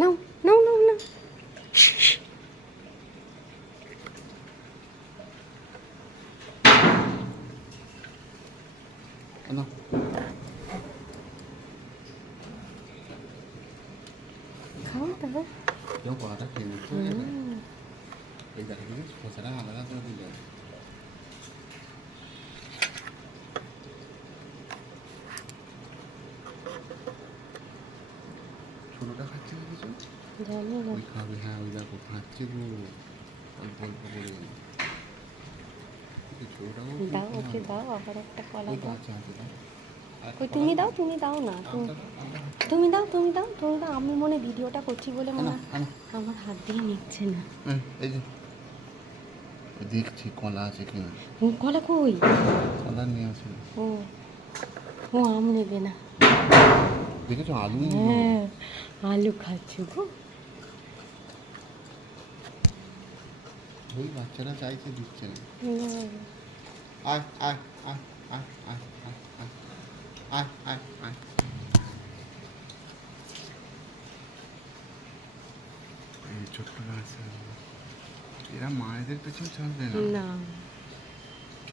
নাও নাও নাও না। খাও তাহলে। কেউ কলাটা খেয়ে নিচ্ছে এই দেখা দিস খোসাটা আলাদা করে দিলে ছোটোটা খাচ্ছে না কিছু জানি না। ওই খাবে হ্যাঁ ওই দেখো খাচ্ছে গো অল্প অল্প করে ছোটোটাও দাও ওকে দাও, আবার একটা কলা ওই তো দাও। আছে আছে দাও ওই তুমি দাও, তুমি দাও না, তুমি দাও, তুমি দাও, তুমি দাও। আমি মনে ভিডিওটা করছি বলে মনে হয় আমার হাত দিয়ে নিচ্ছে না। এই যে দেখছি কলা আছে কিনা। কলা কই? কলা নিয়ে আসে ও ও আম নেবে না। দেখেছো আলু হ্যাঁ আলু খাচ্ছি গো। ওই বাচ্চারা চাইছে দিচ্ছে না আয় আয় আয় আয় আয় আয় আয় আয় আয় এই ছোট্ট গাছ এরা মায়েদের পেছনে ছাড়বে না। না